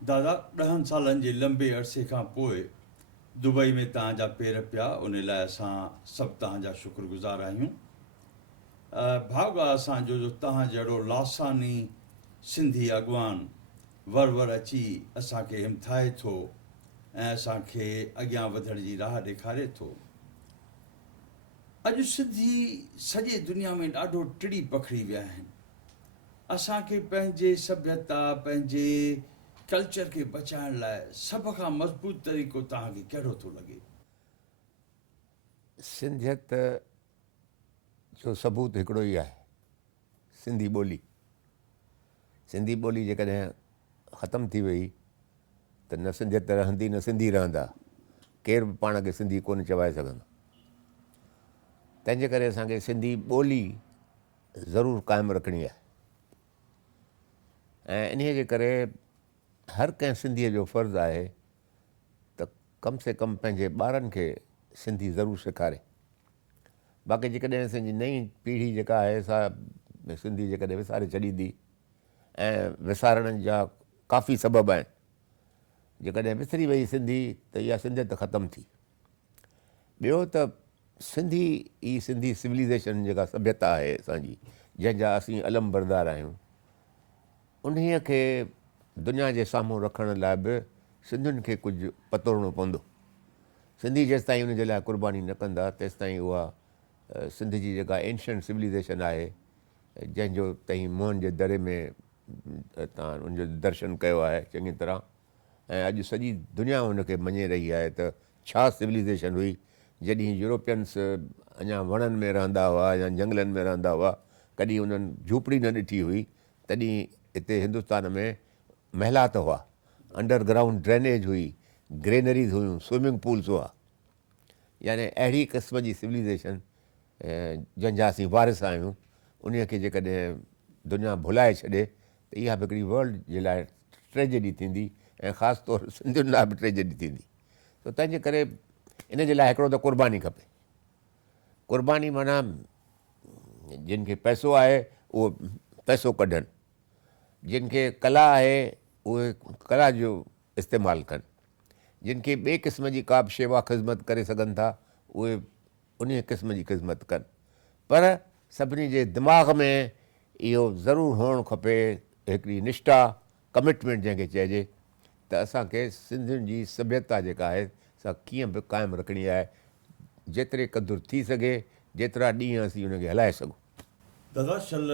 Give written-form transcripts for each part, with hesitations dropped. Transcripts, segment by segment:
दादा 10 सालनि जे लंबे अरसे खां पोइ दुबई में तव्हांजा पेर पिया उन लाइ असां सभु तव्हांजा शुक्रगुज़ार आहियूं। भाॻु आहे असांजो जो तव्हां जहिड़ो लासानी सिंधी अॻवान वर वर अची असांखे हिमथाए थो ऐं असांखे अॻियां वधण जी राह ॾेखारे थो। अॼु सिंधी सॼे दुनिया में ॾाढो टिड़ी पखड़ी विया आहिनि। असांखे पंहिंजे सभ्यता पंहिंजे कल्चर खे बचाइण लाइ सभ खां मज़बूत तरीक़ो तव्हांखे कहिड़ो थो लॻे? सिंधियत जो सबूत हिकिड़ो ई आहे, सिंधी ॿोली। सिंधी ॿोली जेकॾहिं ख़तमु थी वई त न सिंधियत रहंदी न सिंधी रहंदा। केर बि पाण खे सिंधी कोन चवाए सघंदो। तंहिंजे करे असांखे सिंधी ॿोली ज़रूरु क़ाइमु रखणी आहे ऐं इन्हीअ जे करे हर कंहिं सिंधीअ जो फ़र्ज़ु आहे त कम से कम पंहिंजे ॿारनि खे सिंधी ज़रूरु सेखारे। बाक़ी जेकॾहिं असांजी नई पीढ़ी जेका आहे सा सिंधी जेकॾहिं विसारे छॾींदी ऐं विसारण जा काफ़ी सबब आहिनि। जेकॾहिं विसरी वई सिंधी त इहा सिंधियत ख़तमु थी। ॿियो त सिंधी ई सिंधी सिविलाइज़ेशन जेका सभ्यता आहे असांजी, जंहिंजा असीं अलम बरदार आहियूं, उन्हीअ खे दुनिया जे साम्हूं रखण लाइ बि सिंधियुनि खे कुझु पतोड़णो पवंदो। सिंधी जेसिताईं उनजे लाइ क़ुर्बानी न कंदा तेसिताईं उहा सिंध जी जेका एंशियंट सिविलाइज़ेशन आहे, जंहिंजो तईं मोहन जे दरे में तव्हां उनजो दर्शन कयो आहे चङी तरह, ऐं अॼु सॼी दुनिया उनखे मञे रही आहे त छा सिविलाइज़ेशन हुई जॾहिं यूरोपियंस अञा वणनि में रहंदा हुआ या जंगलनि में रहंदा हुआ, कॾहिं उन्हनि झूपड़ी न ॾिठी हुई। तॾहिं हिते हिंदुस्तान में महिलात हुआ, अंडरग्राउंड ड्रेनेज हुई, ग्रेनरीज़ हुयूं, स्विमिंग पूल्स हुआ। यानी अहिड़ी क़िस्म जी सिविलाइज़ेशन जंहिंजा असीं वारिस आहियूं, उन खे जेकॾहिं दुनिया भुलाए छॾे त इहा बि हिकिड़ी वर्ल्ड जे लाइ ट्रेजेडी थींदी ऐं ख़ासि तौरु सिंधियुनि लाइ बि ट्रेजेडी थींदी। त तंहिंजे करे इन जे लाइ हिकिड़ो त क़ुर्बानी खपे। क़ुर्बानी माना जिन खे पैसो आहे उहो पैसो कढनि, जिन खे कला आहे उहे कला जो इस्तेमालु कनि, जिन खे ॿिए क़िस्म जी का बि शेवा ख़िदमत करे सघनि था उहे उन क़िस्म जी ख़िदमत कनि। पर सभिनी जे दिमाग़ में इहो ज़रूरु हुअणु खपे, हिकिड़ी निष्ठा, कमिटमेंट जंहिंखे चइजे, त असांखे सिंधियुनि जी सभ्यता जेका आहे सा कीअं बि क़ाइमु रखणी आहे, जेतिरे क़दुरु थी सघे, जेतिरा ॾींहं असीं उनखे हलाए सघूं। दादा शल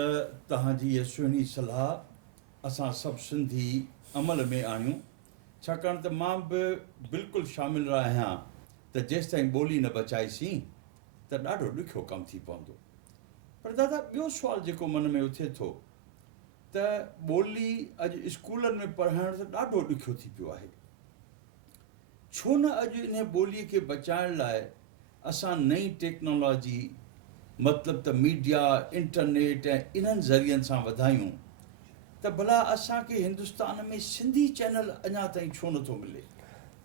तव्हांजी इहा सुहिणी सलाह असां सभु सिंधी अमल में आणियूं, छाकाणि त मां बि बिल्कुलु शामिलु आहियां त जेसिताईं ॿोली न बचाईसीं त ॾाढो ॾुखियो कमु थी पवंदो। पर दादा ॿियो सुवालु जेको मन में उथे थो त ॿोली अॼु स्कूलनि में पढ़ाइण त ॾाढो ॾुखियो थी पियो आहे। छो न अॼु इन ॿोलीअ खे बचाइण लाइ असां नई टेक्नोलॉजी मतिलबु त मीडिया, इंटरनेट ऐं इन्हनि ज़रियनि सां वधायूं त भला असांखे हिंदुस्तान में सिंधी चैनल अञा ताईं छो नथो मिले?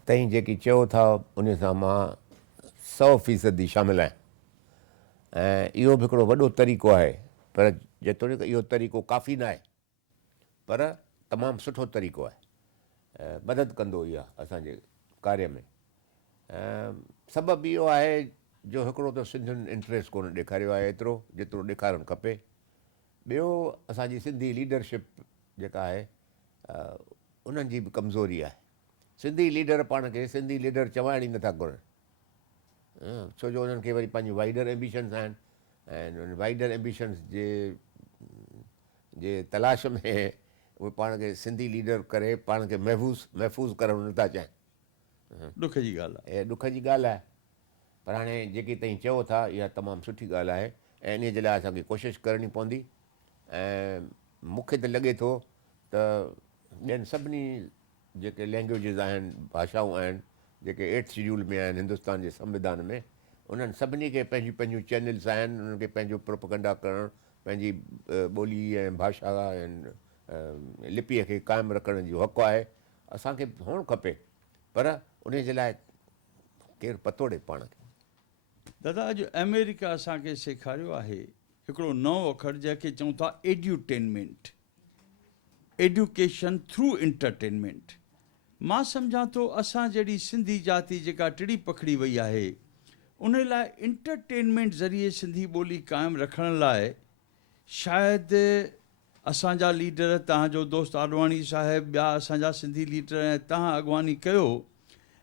तव्हीं जेकी चयो था उन सां मां 100% शामिलु आहियां ऐं इहो बि हिकिड़ो वॾो तरीक़ो आहे। पर जेतोणीकि इहो तरीक़ो काफ़ी न आहे, पर तमामु सुठो तरीक़ो आहे, मदद कंदो इहा असांजे कार्य में। सबबु इहो आहे जो हिकिड़ो त सिंधियुनि इंट्रस्ट कोन ॾेखारियो आहे एतिरो जेतिरो ॾेखारणु खपे। ॿियो असांजी सिंधी लीडरशिप जेका आहे उन्हनि जी बि कमज़ोरी आहे। सिंधी लीडर पाण खे सिंधी लीडर चवाइण ई नथा घुरनि, छो जो उन्हनि खे वरी पंहिंजी वाइडर एम्बिशन्स आहिनि ऐं उन वाइडर एम्बिशन्स जे तलाश में उहे पाण खे सिंधी लीडर करे पाण खे महफ़ूज़ करणु नथा चाहिनि। ॾुख जी ॻाल्हि आहे। ऐं ॾुख जी ॻाल्हि आहे, पर हाणे जेकी तव्हीं चयो था इहा तमामु सुठी ॻाल्हि आहे ऐं इन जे लाइ असांखे कोशिशि करणी पवंदी। ऐं मूंखे त लॻे थो त ॿियनि सभिनी जेके लैंग्वेजिस आहिनि, भाषाऊं आहिनि, जेके 8th शेड्यूल में आहिनि हिंदुस्तान जे संविधान में, उन्हनि सभिनी खे पंहिंजियूं पंहिंजियूं चैनल्स आहिनि, उन्हनि खे पंहिंजो प्रोपगंडा करणु, पंहिंजी ॿोली ऐं भाषा ऐं लिपीअ खे क़ाइमु रखण जो हक़ु आहे, असांखे हुअणु खपे। पर उन जे लाइ केरु पतोड़े पाण खे। दादा अॼु अमेरिका असांखे सेखारियो आहे हिकिड़ो नओं अखर जंहिंखे चऊं था एड्यूटेनमेंट, एड्यूकेशन थ्रू इंटरटेनमेंट। मां सम्झां थो असां जहिड़ी सिंधी जाति जेका टिड़ी पखड़ी वई आहे उन लाइ इंटरटेनमेंट ज़रिए सिंधी ॿोली क़ाइमु रखण लाइ शायदि असांजा लीडर, तव्हांजो दोस्त आडवाणी साहिबु, ॿिया असांजा सिंधी लीडर ऐं तव्हां अॻुवानी कयो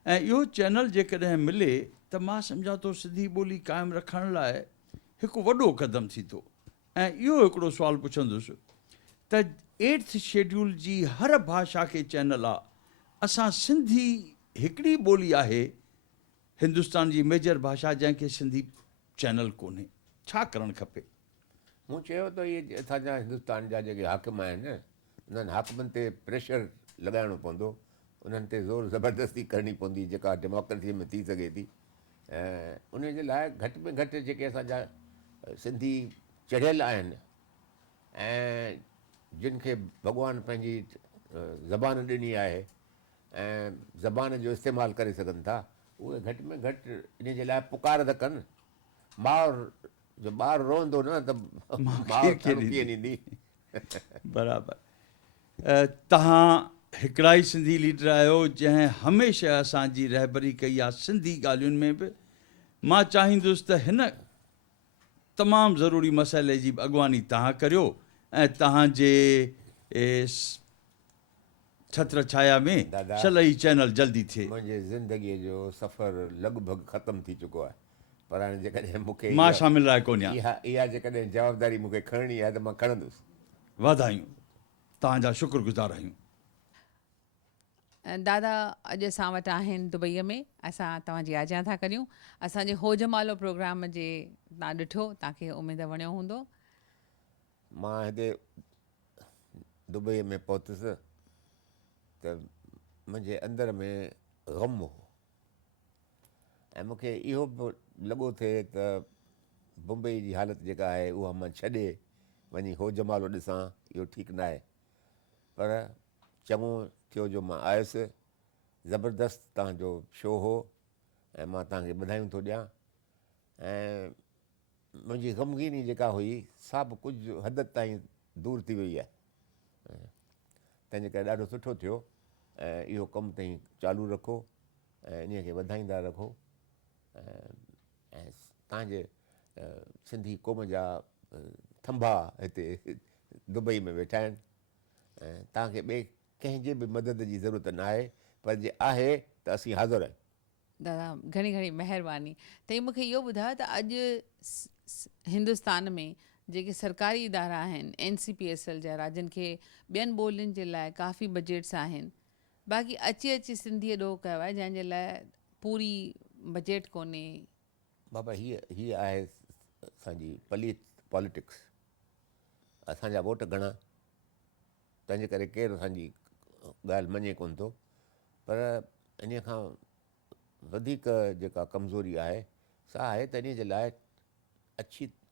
ऐं इहो चैनल जेकॾहिं मिले त मां सम्झां थो सिंधी ॿोली क़ाइमु रखण लाइ हिकु वॾो क़दम थी थो। ऐं इहो हिकिड़ो सुवालु पुछंदुसि त 8th शेड्यूल जी हर भाषा खे चैनल आहे, असां सिंधी हिकिड़ी ॿोली आहे हिंदुस्तान जी मेजर भाषा जंहिंखे सिंधी चैनल कोन्हे, छा करणु खपे? मूं चयो त इहे असांजा हिंदुस्तान जा जेके हाकिम आहिनि उन्हनि हाकिमनि ते प्रेशर लॻाइणो पवंदो, उन्हनि ते ज़ोर ज़बरदस्ती करणी पवंदी जेका डेमोक्रेसीअ में थी सघे थी। ऐं उन जे लाइ घटि में घटि जेके असांजा सिंधी चढ़ियल आहिनि ऐं जिन खे भॻवानु पंहिंजी ज़बान ॾिनी आहे ऐं ज़बान जो इस्तेमालु करे सघनि था, उहे घटि में घटि इन जे लाइ पुकार त कनि। माउ जो ॿारु रोअंदो न त माउ कीअं ॾींदी। बराबरि। तव्हां हिकिड़ा ई सिंधी लीडर आहियो जंहिं हमेशह असांजी रहबरी कई आहे सिंधी ॻाल्हियुनि में बि। मां चाहींदुसि त हिन तमामु ज़रूरी मसइले जी अॻुवानी तव्हां करियो ऐं तव्हांजे छत्र छाया में शलई चैनल जल्दी थिए। मुंहिंजे ज़िंदगीअ जो सफ़र लॻभॻि ख़तमु थी चुको आहे, पर हाणे जेकॾहिं मूंखे मां शामिल आहे कोन आहियां। इहा जेकॾहिं जवाबदारी मूंखे खणणी आहे त मां खणंदुसि। वाधायूं, तव्हांजा शुक्रगुज़ार आहियूं। दादा अॼु असां वटि आहिनि दुबईअ में, असां तव्हांजी आज्ञा था करियूं। असांजे होजमालो प्रोग्राम जे तव्हां ॾिठो, तव्हांखे उमेद वणियो हूंदो। मां हिते दुबईअ में पहुतुसि त मुंहिंजे अंदर में ग़म हो ऐं मूंखे इहो बि लॻो थिए त मुंबई जी हालति जेका आहे उहा मां छॾे वञी होजमालो ॾिसां, इहो ठीकु न आहे। पर चङो थियो जो मां आयुसि। ज़बरदस्त तव्हांजो शो हो ऐं मां तव्हांखे बधायूं थो ॾियां। ऐं मुंहिंजी ग़मगीनी जेका हुई सा बि कुझु हद ताईं दूरि थी वई आहे। तंहिंजे करे ॾाढो सुठो थियो ऐं इहो कमु ताईं चालू रखो ऐं इन्हीअ खे वधाईंदा रखो। ऐं तव्हांजे सिंधी क़ौम जा थंभा हिते दुबई में वेठा आहिनि ऐं तव्हांखे ॿिए कंहिंजे बि मदद जी ज़रूरत न आहे, पर जे आहे त असीं हाज़ुर आहियूं। दादा घणी घणी महिरबानी। त मूंखे इहो ॿुधायो त अॼु हिंदुस्तान में जेके सरकारी इदारा आहिनि NCPSL जा, जिन खे ॿियनि ॿोलियुनि जे लाइ काफ़ी बजट्स आहिनि, बाक़ी अची सिंधीअ ॾोह कयो आहे जंहिंजे लाइ पूरी बजट कोन्हे। बाबा हीअ आहे असांजी पॉलिटिक्स। असांजा वोट घणा, तंहिंजे करे केरु असांजी ॻाल्हि मञे कोन थो। पर इन खां वधीक जेका कमज़ोरी आहे सा आहे त इन जे लाइ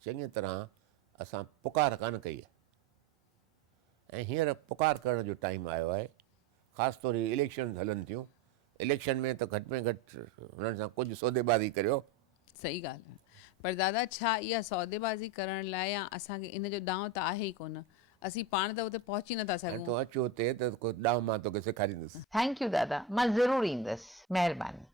चङी तरह असां पुकार कान कई आहे ऐं हींअर पुकार करण जो टाइम आयो आहे। ख़ासि तौर इलेक्शन हलनि थियूं, इलेक्शन में त घटि में घटि हुननि सां कुझु सौदेबाज़ी करियो। सही ॻाल्हि आहे, पर दादा छा इहा सौदेबाज़ी करण लाइ या असांखे इन जो ॾांहुं त आहे ई कोन, असीं पाण त उते पहुची नथा सघूं। तो अचो हुते त ॾांहुं मां तोखे सेखारींदुसि। थैंक यू दादा, मां ज़रूरु ईंदसि, महिरबानी।